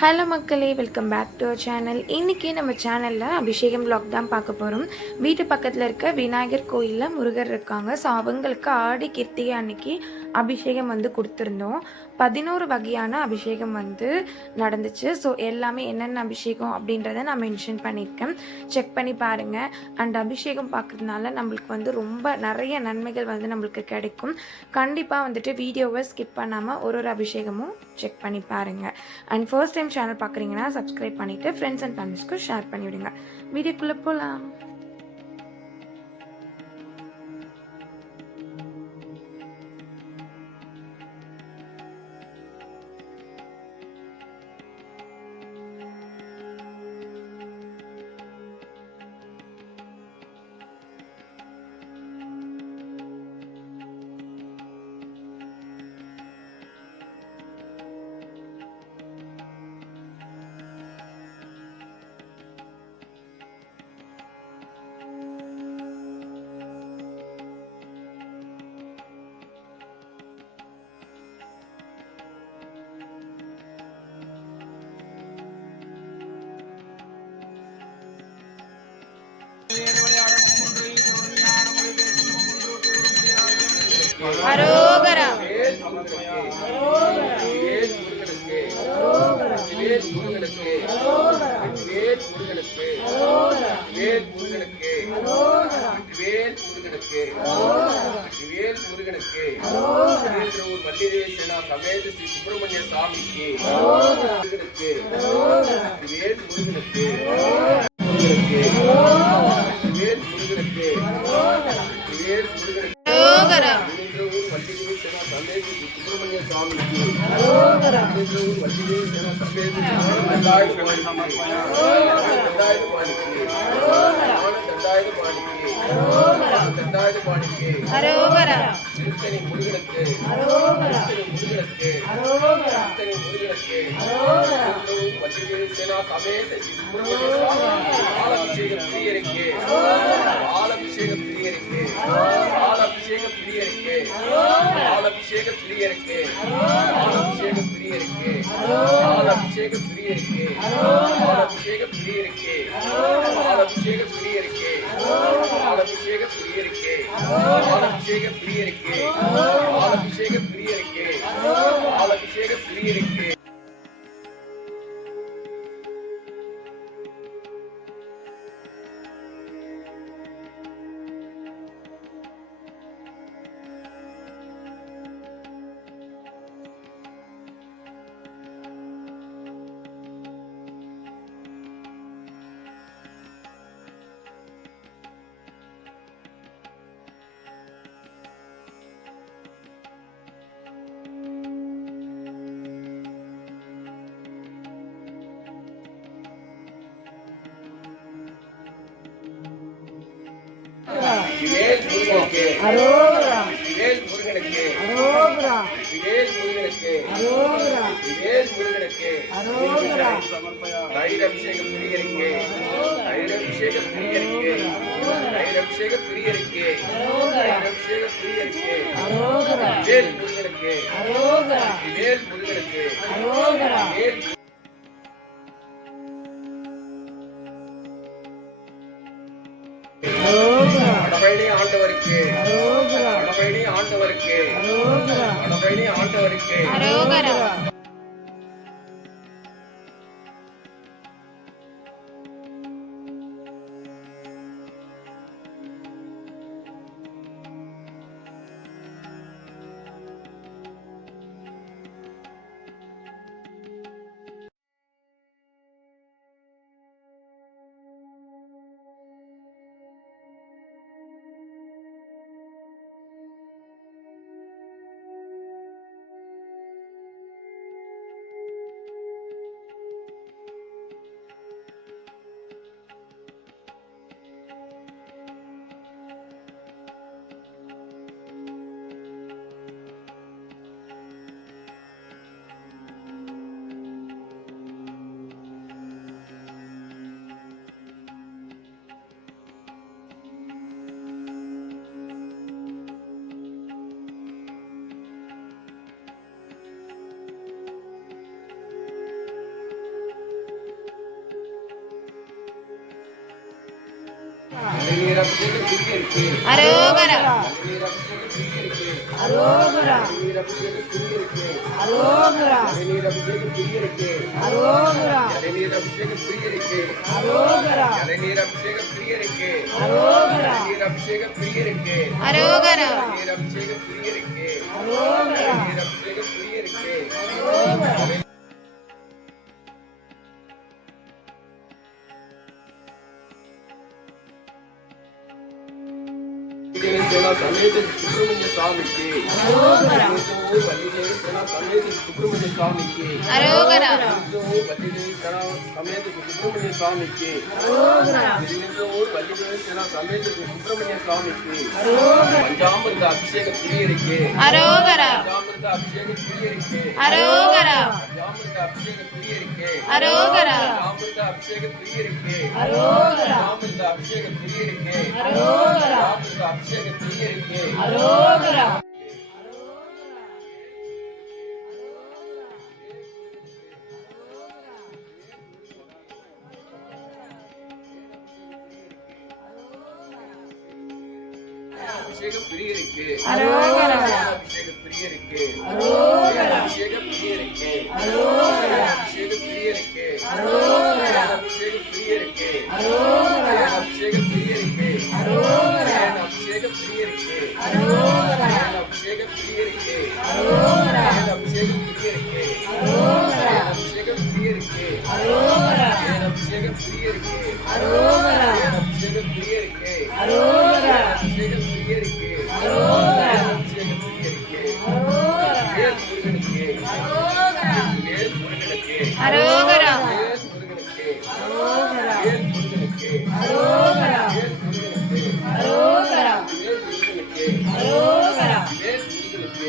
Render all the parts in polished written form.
Hello மக்களே, welcome back to our channel. இன்றைக்கி நம்ம சேனலில் அபிஷேகம் vlog தான் பார்க்க போகிறோம். வீட்டு பக்கத்தில் இருக்க விநாயகர் கோயிலில் முருகர் இருக்காங்க. ஸோ அவங்களுக்கு ஆடி கிருத்திகை அன்னைக்கு அபிஷேகம் கொடுத்துருந்தோம். 11 வகையான அபிஷேகம் நடந்துச்சு. ஸோ எல்லாமே என்னென்ன அபிஷேகம் அப்படின்றத நான் மென்ஷன் பண்ணியிருக்கேன், செக் பண்ணி பாருங்கள். அண்ட் அபிஷேகம் பார்க்குறதுனால நம்மளுக்கு ரொம்ப நிறைய நன்மைகள் நம்மளுக்கு கிடைக்கும். கண்டிப்பாக வீடியோவை ஸ்கிப் பண்ணாமல் ஒரு அபிஷேகமும் செக் பண்ணி பாருங்கள். அண்ட் ஃபர்ஸ்ட் டைம் சேனல் பார்க்குறீங்கன்னா சப்ஸ்கிரைப் பண்ணிவிட்டு ஃப்ரெண்ட்ஸ் அண்ட் ஃபேமிலிஸ்க்கு ஷேர் பண்ணிவிடுங்க. வீடியோக்குள்ளே போகலாம். அரோகரா சுப்பிரமணிய சாமிக்கு சுப்பிரமணிய சாமிக்கு முருகனுக்கு ஆலபிஷேக பிரியருக்கு ஆலபிஷேக பிரியருக்கு ஆலபிஷேக பிரியருக்கு ஆலபிஷேக பிரியருக்கு ஆலபிஷேக பிரியருக்கு ஆலபிஷேக பிரியருக்கு ஆலபிஷேக பிரியருக்கு ஆலபிஷேக பிரியருக்கு ஆலபிஷேக பிரியருக்கு ஆலபிஷேக பிரியருக்கு ஆலபிஷேக பிரியருக்கு ஆலபிஷேக பிரியருக்கு அரோகரா வேல் முருகனுக்கு அரோகரா வேல் முருகனுக்கு அரோகரா வேல் முருகனுக்கு அரோகரா தைரபிஷேக பிரியருக்கு தைரபிஷேக பிரியருக்கு தைரபிஷேக பிரியருக்கு தைரபிஷேக பிரியருக்கு அரோகரா வேல் முருகனுக்கு அரோகரா வேல் முருகனுக்கு அரோகரா வேல் வடபழனி ஆண்டவருக்கு வடபழனி ஆண்டவருக்கு வடபழனி ஆண்டவருக்கு அரோகரா அபிஷேக பிரியருக்கு அரோகரா இளநீர் அபிஷேக பிரியருக்கு அரோகரா இளநீர் அபிஷேக பிரியருக்கு அரோகரா இளநீர் அபிஷேக பிரியருக்கு அரோகரா இளநீர் அபிஷேக பிரியருக்கு அரோகரா இளநீர் அபிஷேக பிரியருக்கு அரோகரா இளநீர் அபிஷேக பிரியருக்கு அரோகரா இளநீர் அபிஷேக பிரியருக்கு அரோகரா இளநீர் அபிஷேக பிரியருக்கு சமேத சுப்பிரமணிய சுவாமிக்கு வள்ளிதேவி சமேத சுப்பிரமணிய சுவாமிக்கு அரோகரா வள்ளிதேவி சமேத சுப்பிரமணிய சுவாமிக்கு வள்ளிதேவி சமேத சுப்பிரமணிய சுவாமிக்கு பஞ்சாமிர்த அபிஷேக பிரியருக்கு அரோகரா பஞ்சாமிர்த அபிஷேக பிரியருக்கு அரோகரா பஞ்சாமிர்த அபிஷேக பிரியருக்கு அரோகரா பஞ்சாமிர்த அபிஷேக பிரியருக்கு அரோகரா பஞ்சாமிர்த அபிஷேக பிரியருக்கு அரோகரா பஞ்சாமிர்த அபிஷேக பிரியருக்கு அரோகரா அபிஷேக பிரியருக்கு அரோகரா அபிஷேக பிரியருக்கு அரோகரா அபிஷேக பிரியருக்கு அரோகரா அபிஷேக பிரியருக்கு அரோகரா அபிஷேக பிரியருக்கு அரோகரா அபிஷேக பிரியருக்கு அரோகரா அபிஷேக பிரியருக்கு அரோகரா அபிஷேக பிரியருக்கு அரோகரா அபிஷேக பிரியருக்கு அரோகரா அபிஷேக பிரியருக்கு அரோகரா அபிஷேக பிரியருக்கு அரோகரா அபிஷேக பிரியருக்கு அரோகரா அபிஷேக பிரியருக்கு அரோகரா அபிஷேக பிரியருக்கு அரோகரா வேல் முருகனுக்கு அரோகரா வேல் முருகனுக்கு அரோகரா வேல் முருகனுக்கு அரோகரா வேல் முருகனுக்கு அரோகரா வேல் முருகனுக்கு அரோகரா வேல் முருகனுக்கு அரோகரா வேல் முருகனுக்கு அரோகரா வேல்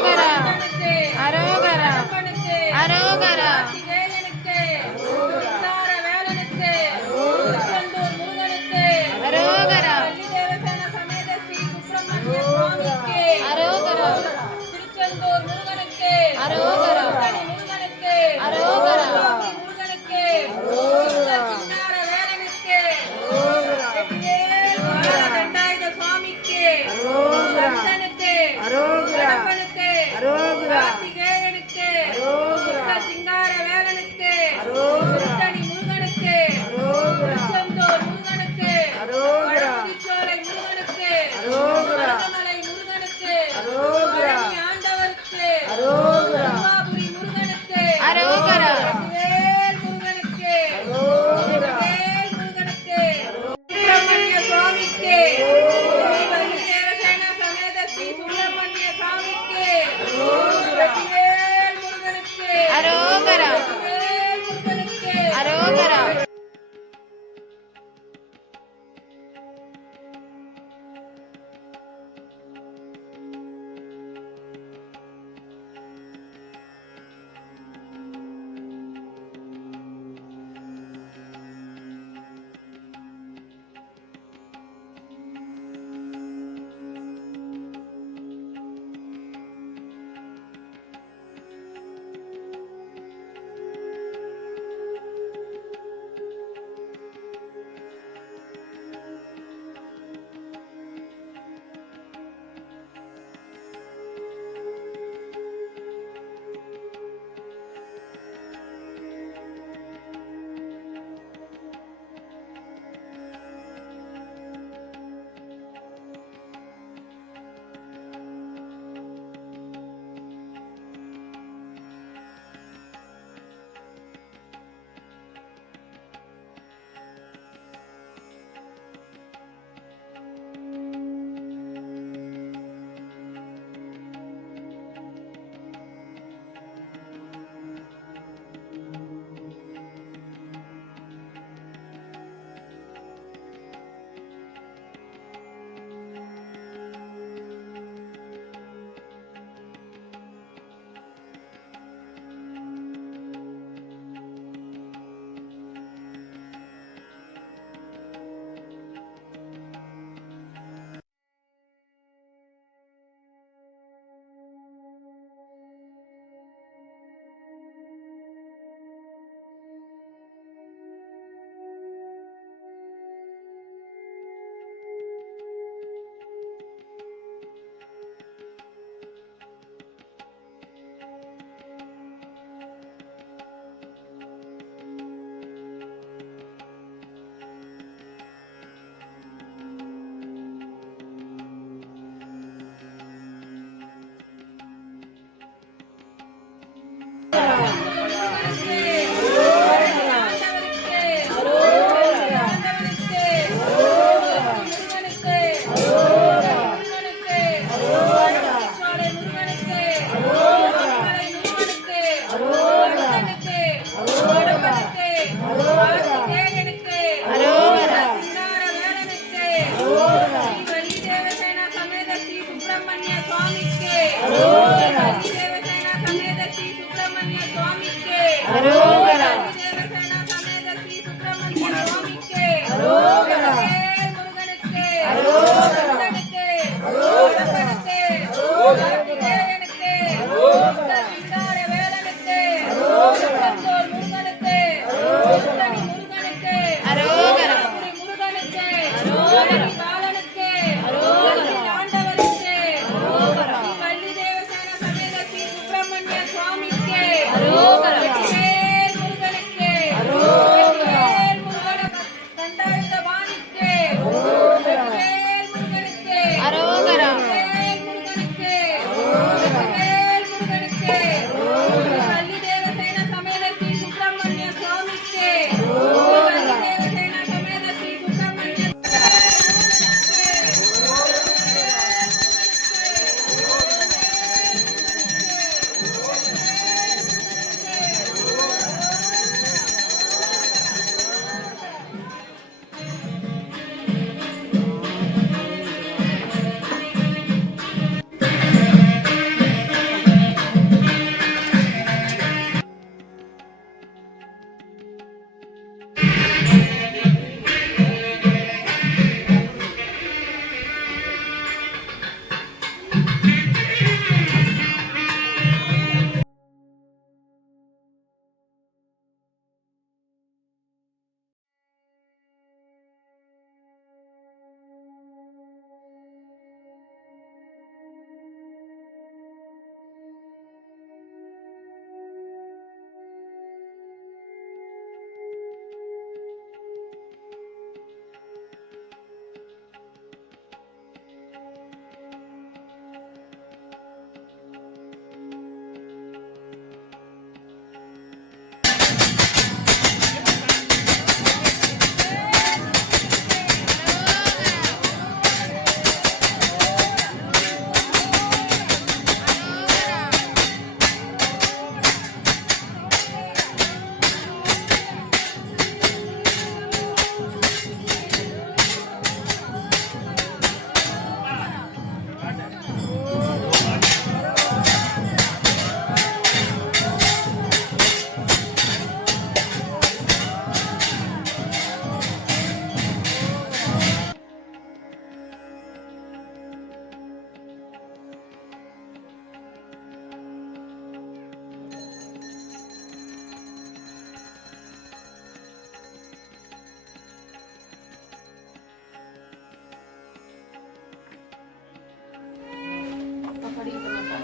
அரோகரா அரோகரா அரோகரா அரோகரா அரோகரா அரோகரா அரோகரா அரோகரா அரோகரா சிங்கார வேலனுக்கு அரோகரா முருகனுக்கு அரோகரா திருச்செந்தூர் முருகனுக்கு அரோகரா வடக்குதிச்சோலை முருகனுக்கு அரோகரா மருதமலை முருகனுக்கு அரோகரா பழனி ஆண்டவருக்கு அரோகரா திருவாபுரி முருகனுக்கு அரோகரா வேல் முருகனுக்கு அரோகரா வேல் முருகனுக்கு சுப்பிரமணிய சுவாமிக்கு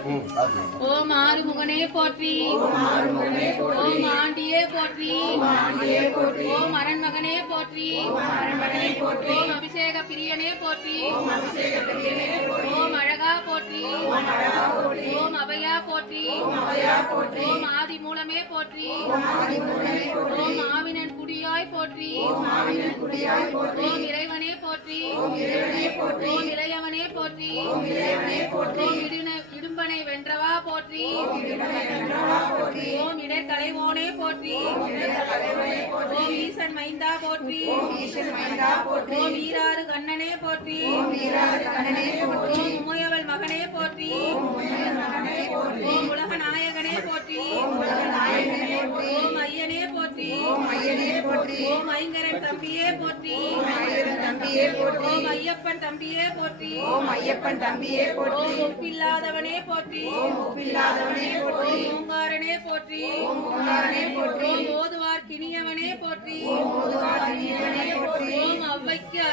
ஓம் ஆறுமுகனே போற்றி ஓம் ஆண்டியே போற்றி ஓம் அரண்மகனே போற்றி ஓம் அபிஷேக பிரியனே போற்றி ஓம் அழகா போற்றி ஓம் அபயா போற்றி ஓம் ஆதி மூலமே போற்றி ஓம் ஆவினன் குடியாய் போற்றி ஓம் இறைவனே போற்றி ஓம் இளையவனே போற்றி ஓம் இடும்பனை வென்றவா போற்றி ஓம் இடர்கலைவோனே போற்றி ஓம் ஈசன் மைந்தா போற்றி ஓம் ஈராறு கண்ணனே போற்றி ஓம் உமையவள் மகனே போற்றி ஓம் உலக நாயகனே போற்றி ஓம் ஐயனே போற்றி ஓம் ஐங்கரன் தம்பியே போற்றி ஓம் ஐயப்பன் தம்பியே போற்றி ஓம் ஒப்பில்லாதவனே போற்றி ஓம் ஓங்காரனே போற்றி ஓம் ஓதுவார் கிணியவனே போற்றி ஓம் அவ்வைக்கு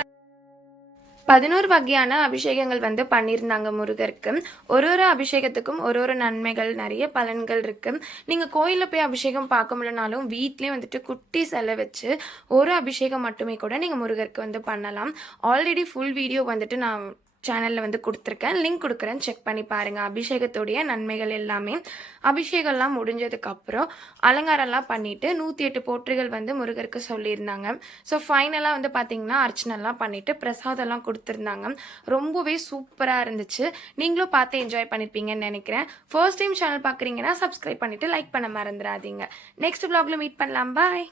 11 வகையான அபிஷேகங்கள் வந்து பண்ணியிருந்தாங்க முருகருக்கு. ஒரு அபிஷேகத்துக்கும் ஒரு நன்மைகள், நிறைய பலன்கள் இருக்கு. நீங்கள் கோயிலில் போய் அபிஷேகம் பார்க்க முடியலனாலும் வீட்லேயே வந்துட்டு குட்டி செலை வச்சு ஒரு அபிஷேகம் மட்டுமே கூட நீங்கள் முருகருக்கு வந்து பண்ணலாம். ஆல்ரெடி ஃபுல் வீடியோ வந்துட்டு நான் சேனலில் வந்து கொடுத்துருக்கேன், லிங்க் கொடுக்குறேன், செக் பண்ணி பாருங்கள். அபிஷேகத்துடைய நன்மைகள் எல்லாமே. அபிஷேகம்லாம் முடிஞ்சதுக்கப்புறம் அலங்காரம்லாம் பண்ணிவிட்டு 108 போற்றிகள் வந்து முருகருக்கு சொல்லியிருந்தாங்க. ஸோ ஃபைனலாக வந்து பார்த்திங்கன்னா அர்ச்சனைலாம் பண்ணிவிட்டு பிரசாதம்லாம் கொடுத்துருந்தாங்க. ரொம்பவே சூப்பராக இருந்துச்சு. நீங்களும் பார்த்து என்ஜாய் பண்ணியிருப்பீங்கன்னு நினைக்கிறேன். ஃபர்ஸ்ட் டைம் சேனல் பார்க்குறீங்கன்னா சப்ஸ்கிரைப் பண்ணிவிட்டு லைக் பண்ண மறந்துடாதீங்க. நெக்ஸ்ட் vlogல மீட் பண்ணலாம். பாய்.